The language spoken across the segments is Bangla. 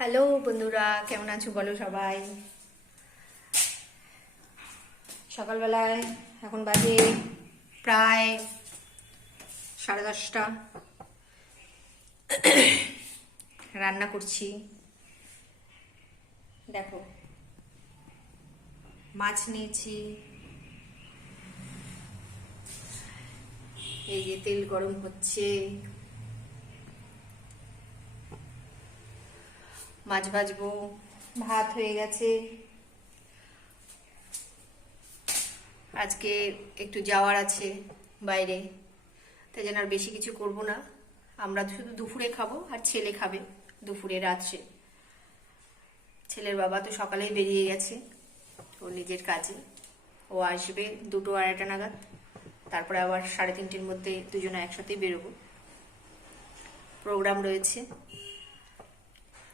হ্যালো বন্ধুরা, কেমন আছো বলো সবাই। সকালবেলায় এখন বাজে প্রায় 10:30। রান্না করছি। দেখো, মাছ নিয়েছি, এই যে তেল গরম হচ্ছে, মাছ ভাজবো, ভাত হয়ে গেছে। আজকে একটু যাওয়ার আছে বাইরে, তাই জন্য আর বেশি কিছু করব না। আমরা শুধু দুপুরে খাবো আর ছেলে খাবে দুপুরে রাত্রে। ছেলের বাবা তো সকালেই বেরিয়ে গেছে ওর নিজের কাজে। ও আসবে 2-2:30 নাগাদ, তারপরে আবার 3:30-র মধ্যে দুজনে একসাথেই বেরোবো, প্রোগ্রাম রয়েছে।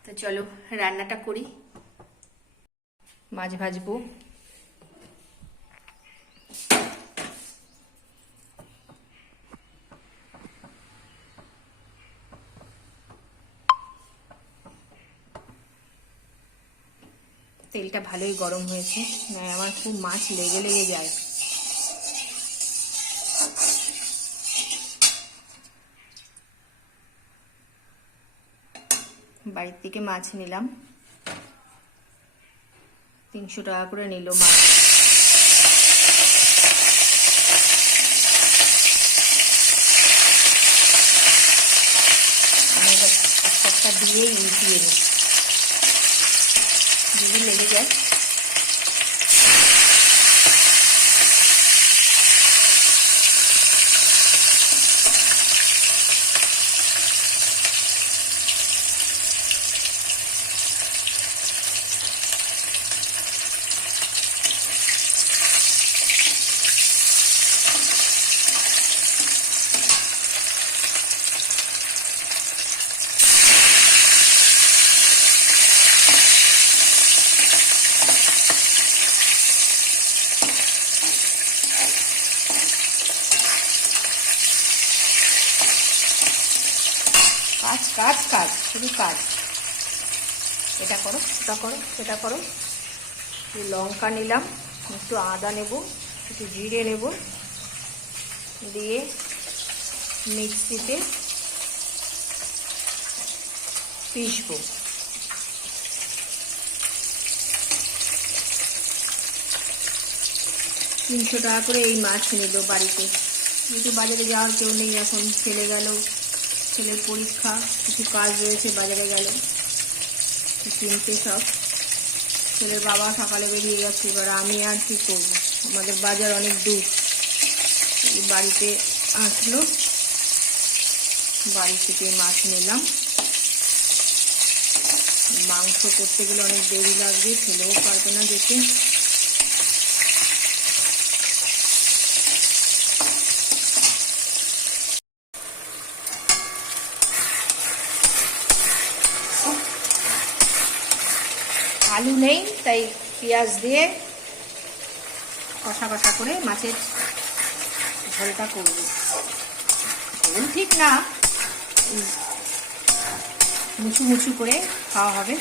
তো চলো রান্নাটা করি। মাছ ভাজবো, তেলটা ভালোই গরম হয়েছে, আমার খুব মাছ লেগে লেগে যায়। বাড়ির থেকে মাছ নিলাম, 300 টাকা করে নিল মাছ। আমি এবার একটা দিয়েই উল্টিয়ে নিই, যদি লেগে যায়। কাজ কাজ কাজ, শুধু কাজ। এটা করো, সেটা করো, সেটা করো। লঙ্কা নিলাম, একটু আদা নেব, একটু জিরে নেব, দিয়ে মিক্সিতে পিষবো। 300 টাকা করে এই মাছ নিল বাড়িতে। কিন্তু বাজারে যাওয়ার কেউ নেই এখন, ছেলে গেল, ছেলের পরীক্ষা, কিছু কাজ রয়েছে, বাজারে গেল কিনতে সব। ছেলের বাবা সকালে বেরিয়ে গেছে, এবার আমি আর কি করবো, আমাদের বাজার অনেক দূর। বাড়িতে আসলো, বাড়ি থেকে মাছ নিলাম। মাংস করতে গেলে অনেক দেরি লাগবে, ছেলেও পারবে না যেতে। আলু নেই, তাই পেঁয়াজ দিয়ে কষা কষা করে মাছের ঝোলটা করব। ঝোল ঠিক না, মুচু মুচু করে খাওয়া হবে।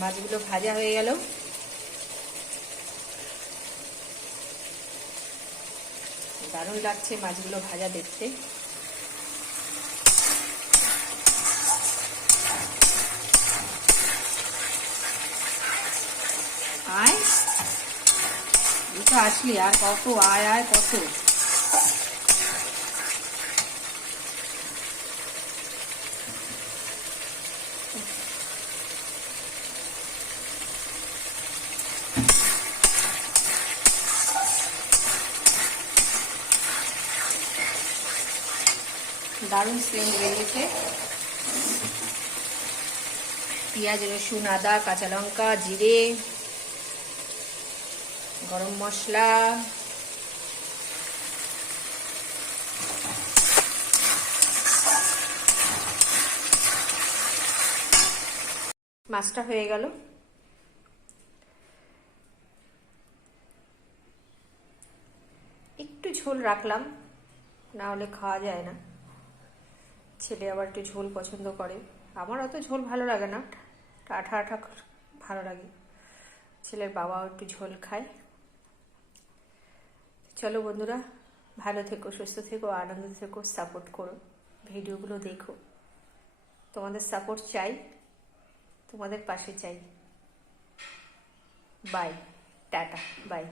মাছগুলো ভাজা হয়ে গেল, দারুণ লাগছে মাছগুলো ভাজা দেখতে। আয় এটা আসলি, আর কত, আয় আয় কত। দারুণ সেন্ট বেরিয়েছে। পেঁয়াজ, রসুন, আদা, কাঁচা লঙ্কা, জিরে, গরম মশলা, মাছটা হয়ে গেল। একটু ঝোল রাখলাম, না হলে খাওয়া যায় না। ছেলে আবার একটু ঝোল পছন্দ করে, আমার অত ঝোল ভালো লাগে না, আঠা আঠা ভালো লাগে। ছেলের বাবাও একটু ঝোল খায়। চলো বন্ধুরা, ভালো থেকো, সুস্থ থেকো, আনন্দ থেকো, সাপোর্ট করো, ভিডিওগুলো দেখো। তোমাদের সাপোর্ট চাই, তোমাদের পাশে চাই। Bye, tata, by.